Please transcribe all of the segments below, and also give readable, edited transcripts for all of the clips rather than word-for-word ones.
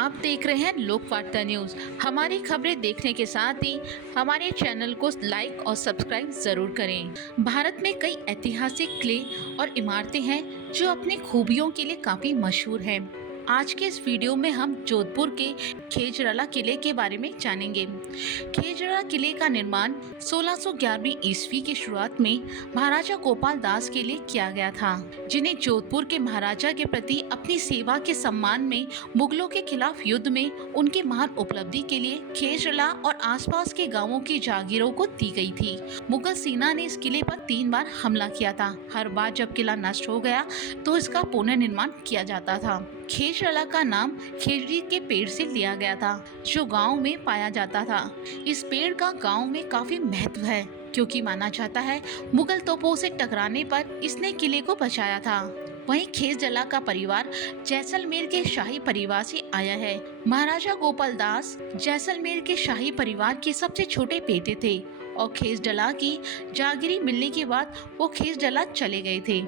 आप देख रहे हैं लोकवार्ता न्यूज़। हमारी खबरें देखने के साथ ही हमारे चैनल को लाइक और सब्सक्राइब ज़रूर करें। भारत में कई ऐतिहासिक किले और इमारतें हैं जो अपनी खूबियों के लिए काफ़ी मशहूर हैं। आज के इस वीडियो में हम जोधपुर के खेजराला किले के बारे में जानेंगे। खेजराला किले का निर्माण 1611वीं ईस्वी की शुरुआत में महाराजा गोपाल दास के लिए किया गया था, जिन्हें जोधपुर के महाराजा के प्रति अपनी सेवा के सम्मान में मुगलों के खिलाफ युद्ध में उनकी महान उपलब्धि के लिए खेजराला और आसपास के गांवों की जागीरों को दी गई थी। मुगल सेना ने इस किले पर 3 बार हमला किया था। हर बार जब किला नष्ट हो गया तो इसका पुनर्निर्माण किया जाता था। खेजराला का नाम खेजड़ी के पेड़ से लिया गया था, जो गांव में पाया जाता था। इस पेड़ का गांव में काफी महत्व है, क्योंकि माना जाता है मुगल तोपों से टकराने पर इसने किले को बचाया था। वहीं खेजराला का परिवार जैसलमेर के शाही परिवार से आया है। महाराजा गोपाल दास जैसलमेर के शाही परिवार के सबसे छोटे बेटे थे और खेजराला की जागीरी मिलने के बाद वो खेजराला चले गए थे।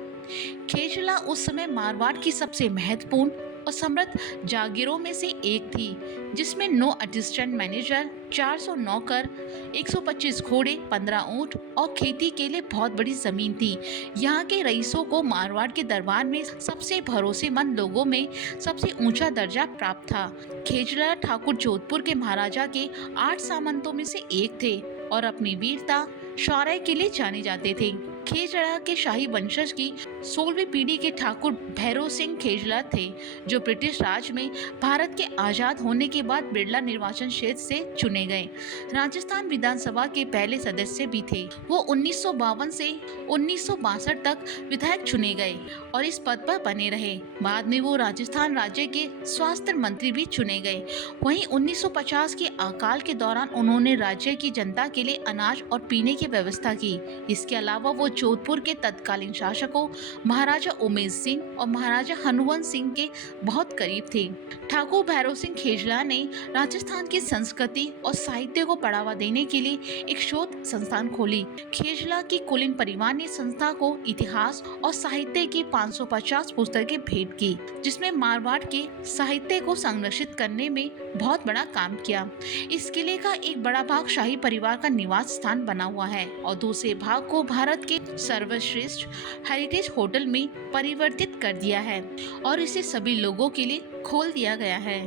खेजराला उस समय मारवाड़ की सबसे महत्वपूर्ण और समृद्ध जागीरों में से एक थी, जिसमें 9 असिस्टेंट मैनेजर, 400 नौकर, 125 घोड़े, 15 ऊंट और खेती के लिए बहुत बड़ी जमीन थी। यहाँ के रईसों को मारवाड़ के दरबार में सबसे भरोसेमंद लोगों में सबसे ऊंचा दर्जा प्राप्त था। खेजराला ठाकुर जोधपुर के महाराजा के 8 सामंतों में से एक थे और अपनी वीरता, शौर्य के लिए जाने जाते थे। खेजराला के शाही वंशज की 16वीं पीढ़ी के ठाकुर भैरव सिंह खेजराला थे, जो ब्रिटिश राज में भारत के आजाद होने के बाद बिरला निर्वाचन क्षेत्र से चुने गए राजस्थान विधानसभा के पहले सदस्य भी थे। वो 1952 से 1962 तक विधायक चुने गए और इस पद पर बने रहे। बाद में वो राजस्थान राज्य के स्वास्थ्य मंत्री भी चुने गए। वहीं 1950 के अकाल के दौरान उन्होंने राज्य की जनता के लिए अनाज और पीने की व्यवस्था की। इसके अलावा वो जोधपुर के तत्कालीन शासकों महाराजा उमेश सिंह और महाराजा हनुवंत सिंह के बहुत करीब थे। ठाकुर भैरव सिंह खेजराला ने राजस्थान की संस्कृति और साहित्य को बढ़ावा देने के लिए एक शोध संस्थान खोली। खेजराला की कुलीन परिवार ने संस्था को इतिहास और साहित्य की 550 पुस्तकें भेंट की, जिसमें मारवाड़ के साहित्य को संरक्षित करने में बहुत बड़ा काम किया। इस किले का एक बड़ा भाग शाही परिवार का निवास स्थान बना हुआ है और दूसरे भाग को भारत के सर्वश्रेष्ठ हेरिटेज होटल में परिवर्तित कर दिया है और इसे सभी लोगों के लिए खोल दिया गया है।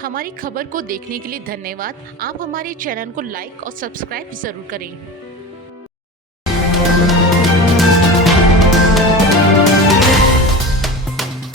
हमारी खबर को देखने के लिए धन्यवाद। आप हमारे चैनल को लाइक और सब्सक्राइब जरूर करें।